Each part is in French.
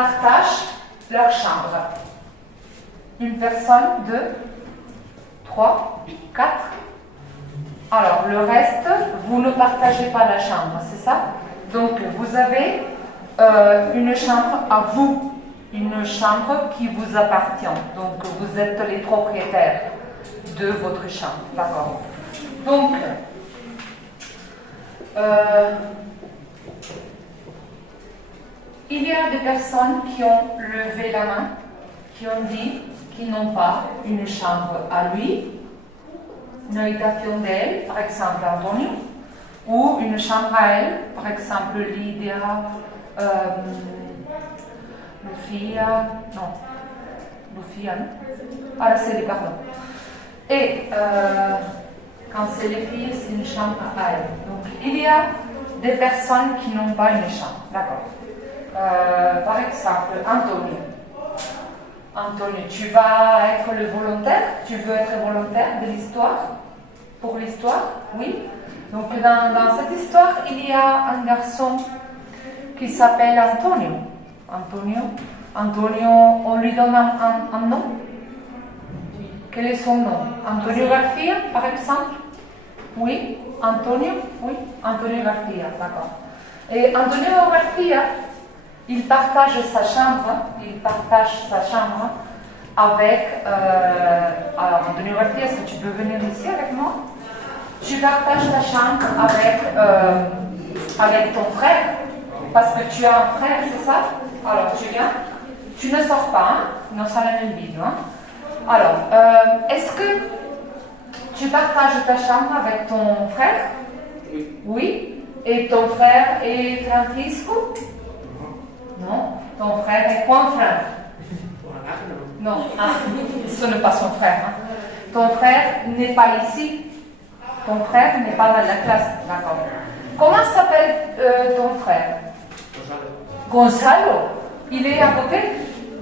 partagent leur chambre. Une personne, 2, 3, 4. Alors, le reste, vous ne partagez pas la chambre, c'est ça? Donc, vous avez une chambre à vous, une chambre qui vous appartient. Donc, vous êtes les propriétaires de votre chambre, d'accord? Donc, il y a des personnes qui ont levé la main, qui ont dit qu'ils n'ont pas une chambre à lui, une habitation d'elle, par exemple Antonio, ou une chambre à elle, par exemple Lydia, Lucia, non, Araceli, pardon. Et quand c'est les filles, c'est une chambre à elle. Donc il y a des personnes qui n'ont pas une chambre, d'accord. Par exemple, Antonio. Antonio, tu vas être le volontaire? Tu veux être volontaire de l'histoire? Pour l'histoire? Oui. Donc dans cette histoire, il y a un garçon qui s'appelle Antonio. Antonio, on lui donne un nom. Quel est son nom? Antonio Garcia, par exemple? Oui. Antonio? Oui. Antonio Garcia, d'accord. Et Antonio Garcia, il partage sa chambre avec... alors, Antonio Garcia, est-ce que tu peux venir ici avec moi? Tu partages ta chambre avec ton frère, parce que tu as un frère, c'est ça? Alors, tu viens, tu ne sors pas, hein? Non, ça la même vidéo. Hein? Alors, est-ce que tu partages ta chambre avec ton frère? Oui. Et ton frère est Francisco? Non. Ton frère est Juan Fran? Non. Ah, ce n'est pas son frère. Hein? Ton frère n'est pas ici. Ton frère n'est pas dans la classe. D'accord. Comment s'appelle ton frère? Gonzalo. Il est à côté,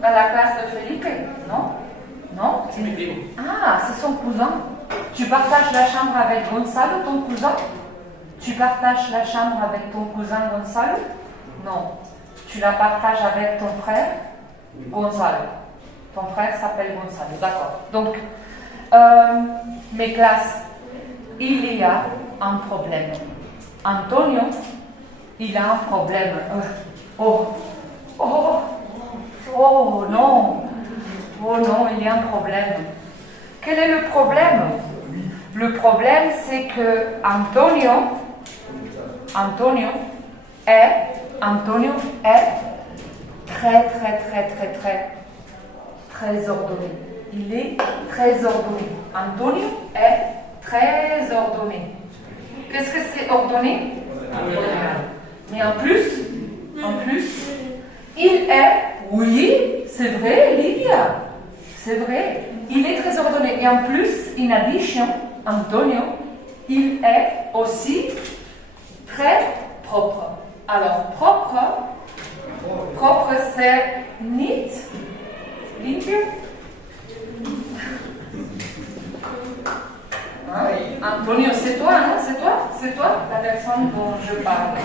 dans la classe de Felipe? Non? Non? Ah, c'est son cousin. Tu partages la chambre avec Gonzalo, ton cousin? Tu partages la chambre avec ton cousin Gonzalo? Non. Tu la partages avec ton frère Gonzalo. Ton frère s'appelle Gonzalo, d'accord. Donc, mes classes, il y a un problème. Antonio, il a un problème. Oh non. Oh non, il y a un problème. Quel est le problème? Le problème, c'est que Antonio est très ordonné. Il est très ordonné. Antonio est très ordonné. Qu'est-ce que c'est ordonné? Mais en plus, il est, oui, c'est vrai, Lydia, c'est vrai, il est très ordonné. Et en plus, in addition, Antonio, il est aussi très propre. Alors, propre c'est neat, limpio. Hein? Antonio, c'est toi, non? C'est toi la personne dont je parle.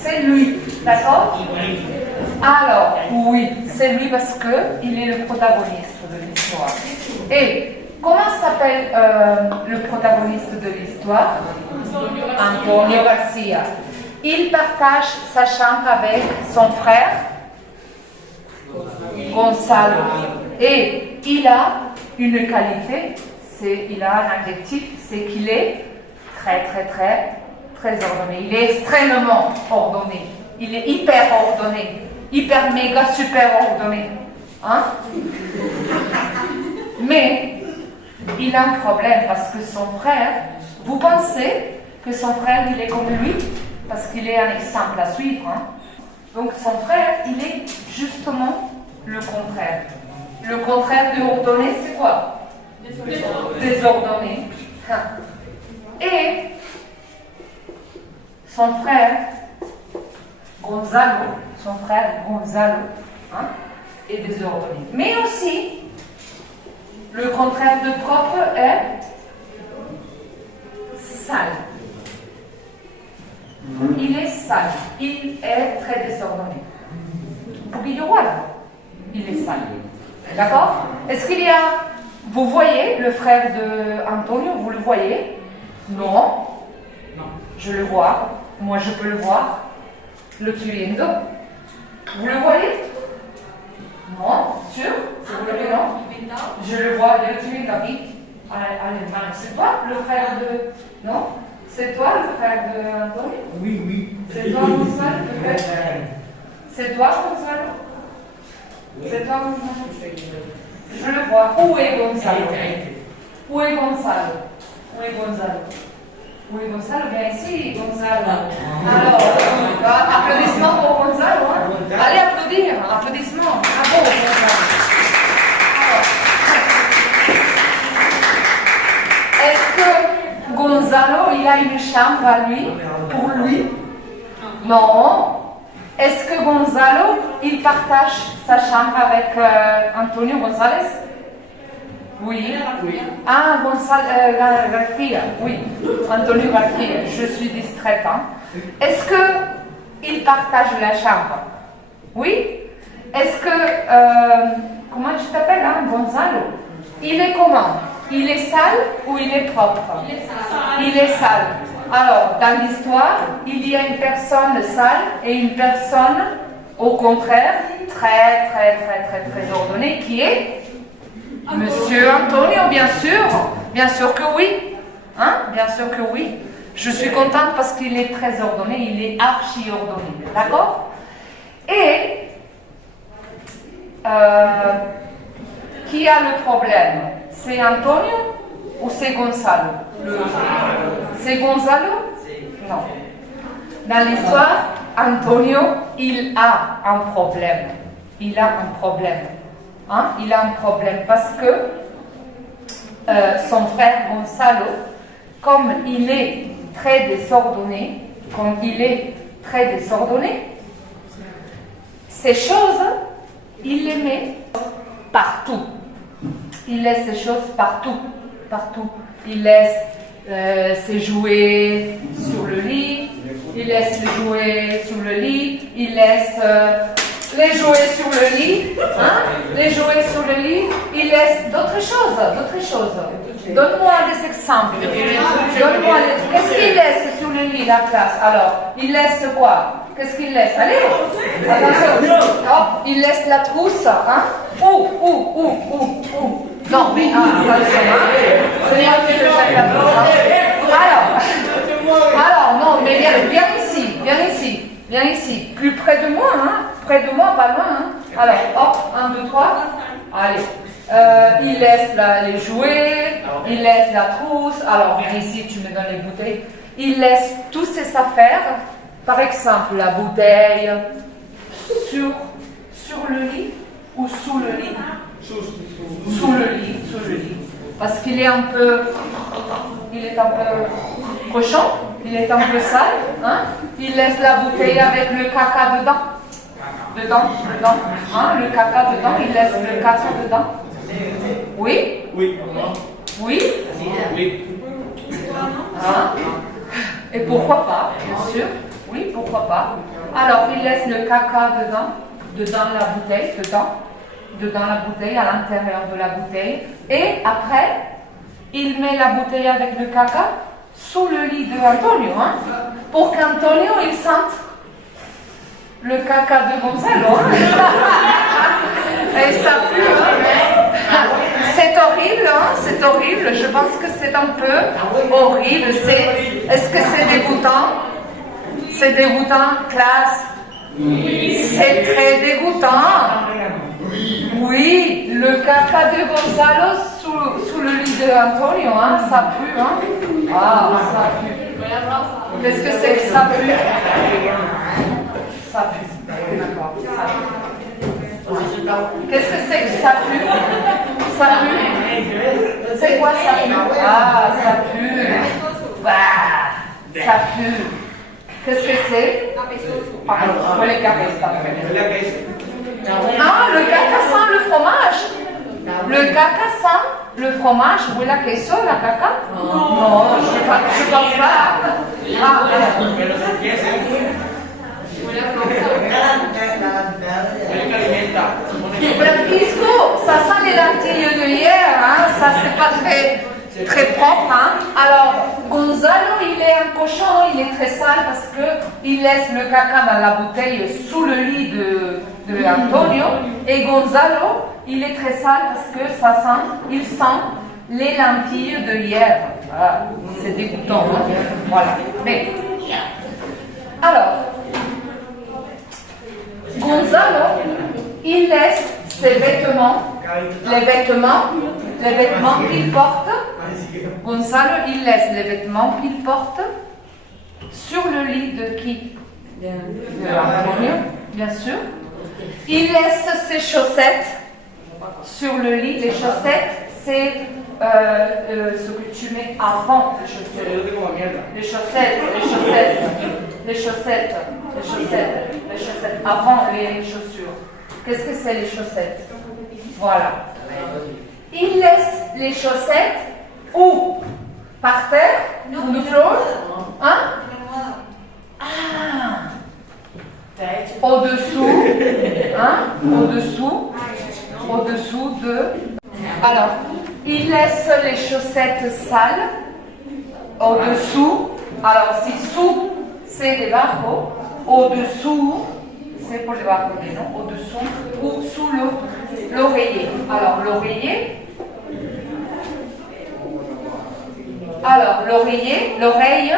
C'est lui, d'accord? Alors, oui, c'est lui parce qu'il est le protagoniste de l'histoire. Et comment s'appelle le protagoniste de l'histoire? Antonio Garcia. Il partage sa chambre avec son frère Gonzalo. Et il a une qualité, il a un adjectif, c'est qu'il est très ordonné. Il est extrêmement ordonné. Il est hyper ordonné. Hyper méga super ordonné. Hein? Mais il a un problème parce que son frère, vous pensez que son frère il est comme lui parce qu'il est un exemple à suivre. Hein? Donc son frère, il est justement le contraire. Le contraire de ordonné, c'est quoi? Désordonné. Et son frère Gonzalo, hein, est désordonné. Mais aussi, le contraire de propre est sale. Il est sale. Il est très désordonné. Un poquillo droit là. Il est sale. D'accord? Est-ce qu'il y a... Vous voyez le frère de Antonio, vous le voyez? Non. Je le vois. Moi, je peux le voir. Le Turiendo. Vous le voyez? Non. Sûr? Si vous le voyez, non? Je le vois. Le Turiendo, oui. Allez, c'est toi le frère de... Non? C'est toi le frère de Antonio? Oui, oui. C'est toi, Gonzalo? C'est toi, Gonzalo? C'est toi, Gonzalo? Je le vois. Où est Gonzalo? Où est Gonzalo? Où est Gonzalo? Où est Gonzalo? Viens ici, Gonzalo. Alors, applaudissements pour Gonzalo. Hein? Allez applaudir. Applaudissements. Bravo, Gonzalo. Alors, est-ce que Gonzalo, il a une chambre à lui? Pour lui? Non. Est-ce que Gonzalo, il partage sa chambre avec Antonio González? Oui. Ah, Gonzalo García, oui. Antonio García, je suis distraite. Hein? Est-ce qu'il partage la chambre? Oui. Est-ce que, comment tu t'appelles, hein, Gonzalo? Il est comment? Il est sale ou il est propre? Il est sale. Il est sale. Alors, dans l'histoire, il y a une personne sale et une personne, au contraire, très ordonnée, qui est Monsieur Antonio, bien sûr. Bien sûr que oui. Hein? Bien sûr que oui. Je suis contente parce qu'il est très ordonné, il est archi-ordonné. D'accord? Et, qui a le problème? C'est Antonio ou c'est Gonzalo? C'est Gonzalo? Non. Dans l'histoire, Antonio, il a un problème. Il a un problème. Hein? Il a un problème parce que son frère Gonzalo, comme il est très désordonné, ces choses, il les met partout. Il laisse ces choses partout. Il laisse ses jouets sur le lit, il laisse les jouets sur le lit, il laisse les jouets sur le lit, il laisse d'autres choses. Donne-moi des exemples. Qu'est-ce qu'il laisse sur le lit, la classe? Alors, il laisse quoi? Qu'est-ce qu'il laisse? Allez, attention. Hop, il laisse la trousse, hein? Où? Non, mais c'est moi qui le jette la trousse. Alors, non, mais viens ici, plus près de moi, pas loin, hein? Alors, hop, 1, 2, 3, allez, il laisse les jouets, il laisse la trousse, alors viens ici, tu me donnes les bouteilles, il laisse toutes ses affaires, par exemple, la bouteille, sur le lit, ou sous le lit? Sous le lit, parce qu'il est un peu cochon, il est un peu sale, hein? Il laisse la bouteille avec le caca dedans, hein? Le caca dedans, il laisse le caca dedans. Oui? Hein? Et pourquoi pas, bien sûr. Oui, pourquoi pas. Alors, il laisse le caca dedans la bouteille, à l'intérieur de la bouteille. Et après, il met la bouteille avec le caca sous le lit de Antonio, hein, pour qu'Antonio il sente le caca de Gonzalo. Hein. Et ça pue. Hein. C'est horrible. Je pense que c'est un peu horrible. Est-ce que c'est dégoûtant? C'est dégoûtant, classe? C'est très dégoûtant. Oui, le caca de Gonzalo sous le lit de Antonio, hein, ça pue, hein. Ah, ça pue. Qu'est-ce que c'est que ça pue? Ça pue. D'accord, ça pue. Qu'est-ce que c'est que ça pue? Ça pue. C'est quoi ça pue? Ah, ça pue. Bah, ça pue. Qu'est-ce que c'est? Pardon, je vais les caresser après. Ah, le caca sent le fromage. Le caca sent le fromage. Huele a queso, la caca? Non, je pense pas. Ah, Huele a très, très propre. Hein. Alors, Gonzalo, il est un cochon, il est très sale parce qu'il laisse le caca dans la bouteille sous le lit de Antonio. Et Gonzalo, il est très sale parce que il sent les lentilles de hier. Voilà. C'est dégoûtant. Hein. Voilà. Mais, alors, Gonzalo, il laisse ses vêtements, les vêtements qu'il porte. Gonzalo, il laisse les vêtements qu'il porte sur le lit de qui? De Antonio, bien sûr. Il laisse ses chaussettes sur le lit. Les chaussettes, c'est ce que tu mets avant les chaussettes. Les chaussettes avant les chaussures. Qu'est-ce que c'est les chaussettes? Voilà. Il laisse les chaussettes où? Par terre? On the floor? Hein? Ah! Au-dessous, hein? Au-dessous de... Alors, il laisse les chaussettes sales au-dessous. Alors, si sous, c'est debajo. Au-dessous, c'est pour debajo, non? Au-dessous ou sous l'oreiller. Alors, l'oreiller. Alors, l'oreille,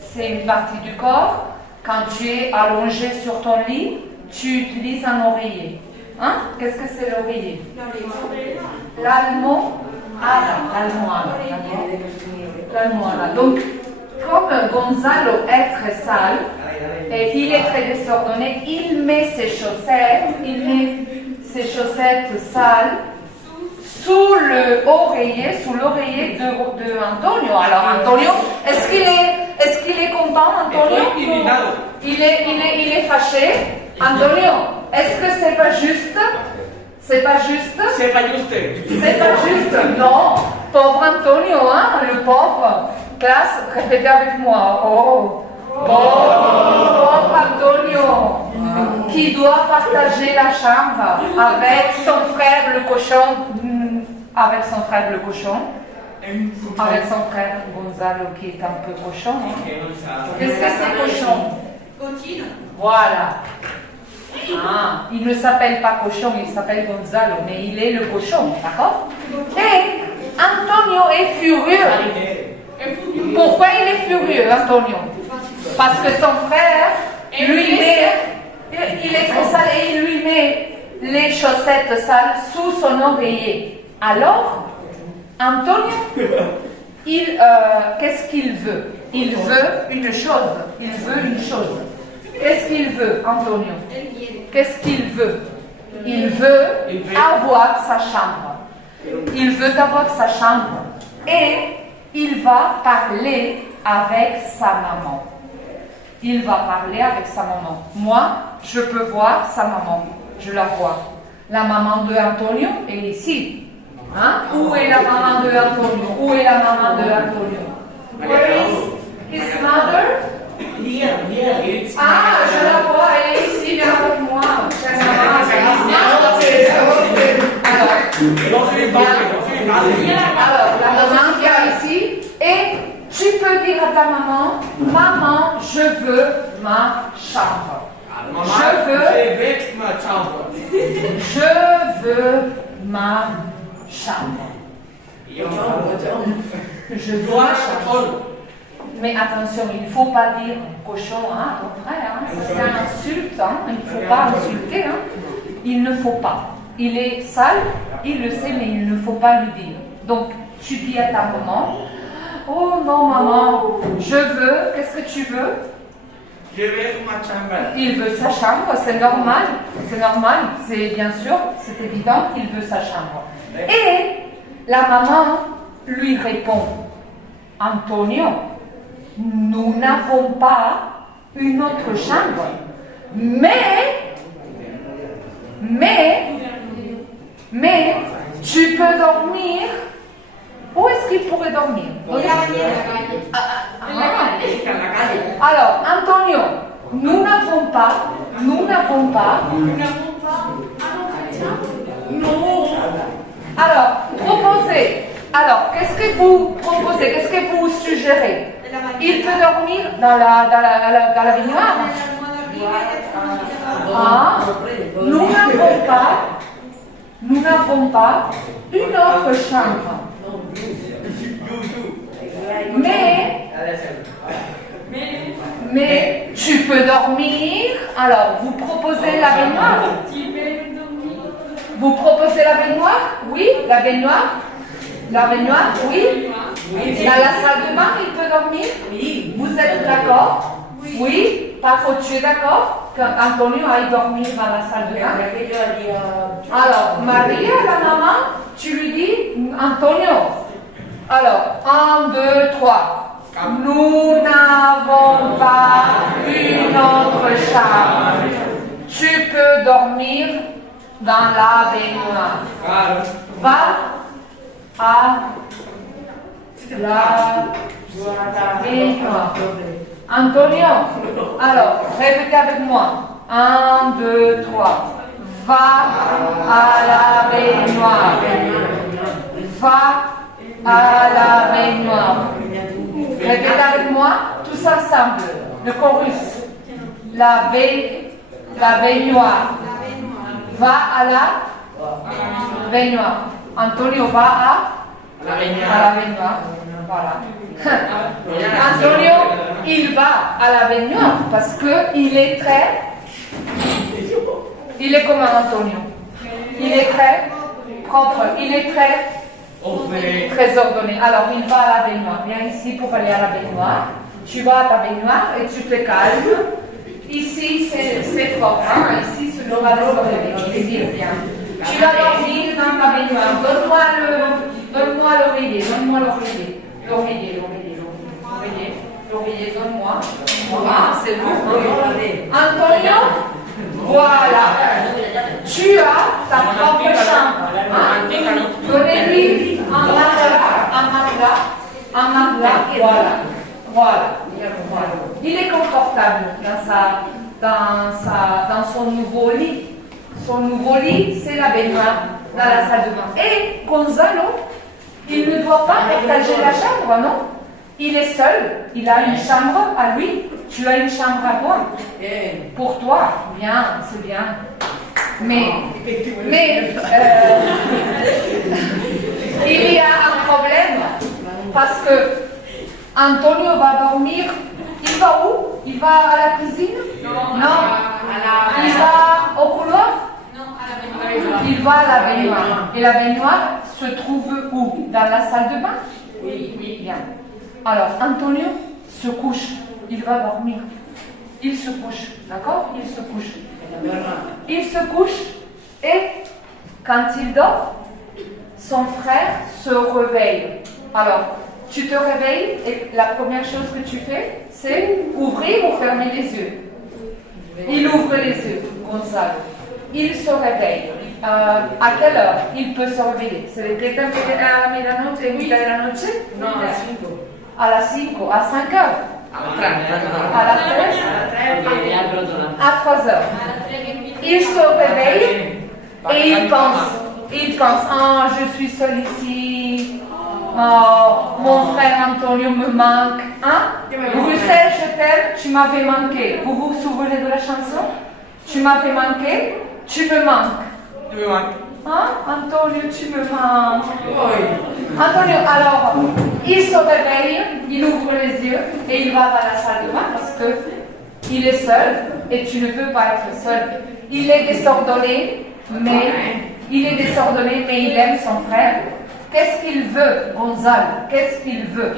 c'est une partie du corps. Quand tu es allongé sur ton lit, tu utilises un oreiller. Hein? Qu'est-ce que c'est l'oreiller? L'almohade. Donc, comme Gonzalo est très sale et il est très désordonné, il met ses chaussettes sales sous l'oreiller de Antonio. Alors Antonio, est-ce qu'il est content, Antonio? Il est fâché. Antonio, est-ce que c'est pas juste? C'est pas juste? C'est pas juste. C'est pas juste, non. Pauvre Antonio, hein, le pauvre. Classe, répétez avec moi. Oh, pauvre Antonio, qui doit partager la chambre avec son frère le cochon, avec son frère Gonzalo qui est un peu cochon. Hein. Qu'est-ce que c'est cochon? Cochino. Voilà. Ah, il ne s'appelle pas cochon, il s'appelle Gonzalo, mais il est le cochon, d'accord? Et Antonio est furieux. Pourquoi il est furieux, Antonio? Parce que son frère lui met, il est très sale et il lui met les chaussettes sales sous son oreiller. Alors, Antonio, qu'est-ce qu'il veut? Il veut une chose. Qu'est-ce qu'il veut, Antonio? Qu'est-ce qu'il veut? Il veut avoir sa chambre. Il veut avoir sa chambre. Et il va parler avec sa maman. Moi, je peux voir sa maman. Je la vois. La maman de Antonio est ici. Hein? Où est la maman de Antonio? Where is his mother? Ah, je la vois, elle est ici, viens avec moi. Alors, la maman vient ici et tu peux dire à ta maman, maman, je veux ma chambre. Je veux ma chambre. Je veux ma chambre. Mais attention, il ne faut pas dire cochon, hein, ton frère, hein, ça c'est un insulte, hein, il ne faut pas insulter, hein, il ne faut pas. Il est sale, il le sait, mais il ne faut pas lui dire. Donc, tu dis à ta maman, oh non maman, je veux, qu'est-ce que tu veux? Je veux ma chambre. Il veut sa chambre, c'est normal, c'est bien sûr, c'est évident qu'il veut sa chambre. Et la maman lui répond, Antonio, nous n'avons pas une autre chambre, mais tu peux dormir. Où est-ce qu'il pourrait dormir? Alors, Antonio, nous n'avons pas. Alors, proposez Alors, qu'est-ce que vous proposez? Qu'est-ce que vous suggérez? Il peut dormir dans la baignoire? Ah, nous n'avons pas une autre chambre. Mais tu peux dormir. Alors, vous proposez la baignoire? Vous proposez la baignoire? Oui, la baignoire? La baignoire, oui. Dans la salle de bain, il peut dormir? Oui. Vous êtes d'accord? Oui. Paco, tu es d'accord qu'Antonio aille dormir dans la salle de bain? Alors, Maria, la maman, tu lui dis, Antonio. Alors, 1, 2, 3. Nous n'avons pas une autre chambre. Tu peux dormir dans la baignoire. Va à la baignoire. Antonio, alors, répétez avec moi. 1, 2, 3. Va à la baignoire. Va à la baignoire. Répétez avec moi, tous ensemble. Le chorus. La baignoire. Va à la baignoire. Antonio va à la baignoire. Voilà. Antonio, il va à la baignoire parce qu'il est très... Il est comme Antonio. Il est très propre. Il est très ordonné. Alors, il va à la baignoire. Viens ici pour aller à la baignoire. Tu vas à ta baignoire et tu te calmes. Ici, c'est fort. Hein? Ici, ce n'est pas de bien. Tu vas dormir dans ta baignoire. Donne-moi l'oreiller. Donne-moi l'oreiller. L'oreiller, donne-moi. Voilà, c'est bon. Antonio, voilà. Tu as ta propre chambre. Hein? Donnez-lui un matelas. Voilà. Il est confortable dans son nouveau lit. Son nouveau lit, c'est la baignoire dans la salle de bain. Et Gonzalo, il ne doit pas partager la chambre, non? Il est seul, il a une chambre à lui, tu as une chambre à toi. Pour toi, bien, c'est bien. Mais il y a un problème parce que Antonio va dormir. Il va où? Il va à la cuisine? Non. Il va au couloir? Il va à la baignoire. Et la baignoire se trouve où? Dans la salle de bain? Oui. Bien. Alors, Antonio se couche. Il va dormir. Il se couche. D'accord? Il se couche. Et quand il dort, son frère se réveille. Alors, tu te réveilles et la première chose que tu fais, c'est ouvrir ou fermer les yeux. Il ouvre les yeux, Gonzalo. Il se réveille. À quelle heure il peut se réveiller? Se despierta a la medianoche, en mitad de la noche? No, a las 5. À las 5, à 5 heures? À las 3? À 3 heures. Il se réveille et il pense, ah, je suis seul ici. Oh, mon frère Antonio me manque. Hein? Bruxelles, je t'aime, tu m'avais manqué. Vous vous souvenez de la chanson? Tu m'avais manqué, tu me manques. Hein? Antonio, tu me manques. Antonio, alors, il se réveille, il ouvre les yeux et il va dans la salle de bain parce qu'il est seul et tu ne veux pas être seul. Il est désordonné, mais il aime son frère. Qu'est-ce qu'il veut, Gonzalo? Qu'est-ce qu'il veut?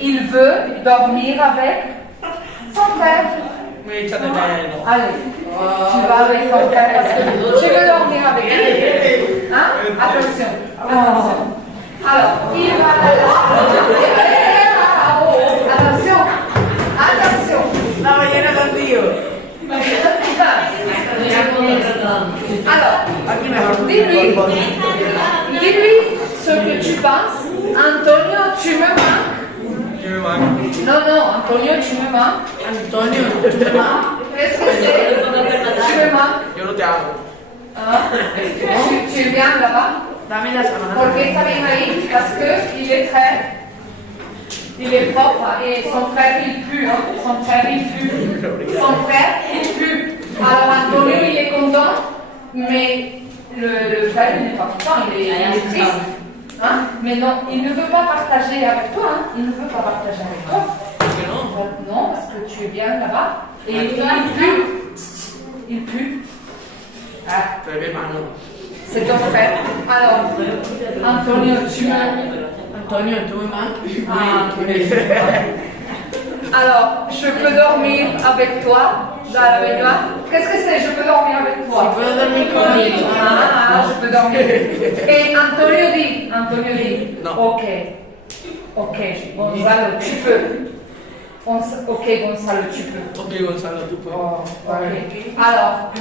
Il veut dormir avec son frère. Allez, tu vas avec ton frère parce que tu veux dormir avec lui. Hein? Attention. Alors, il va à la... Attention. La mañana contigo. Alors, dis-lui ce que tu penses. Antonio, tu me manques. Non, Antonio, tu me manques. Antonio, tu me manques. Qu'est-ce que c'est? Tu me manques. Yo no te amo. Hein? Tu viens là-bas? Dame la sábana. ¿Por qué está bien ahí? Parce qu'il est très... Il est propre et son frère il pue, hein. Son frère il pue. Son frère il pue. Alors Antonio il est content, mais le frère il n'est pas content, il est triste. Hein? Mais non, il ne veut pas partager avec toi, hein. Il ne veut pas partager avec toi. Non, parce que tu es bien là-bas. Et il pue. Il pue. Ah. C'est ton frère. Alors, Antonio, tu me... Antonio, tu me manques. Ah, alors, je peux dormir avec toi dans la baignoire. Qu'est-ce que c'est? Je peux dormir avec toi. Si puedo dormir conmigo. Ah, je peux dormir. Et Antonio dit, Non. ok, Gonzalo, tu peux. Ok, Gonzalo, tu peux. Ok, Gonzalo, tu peux. Oh, ok. Alors,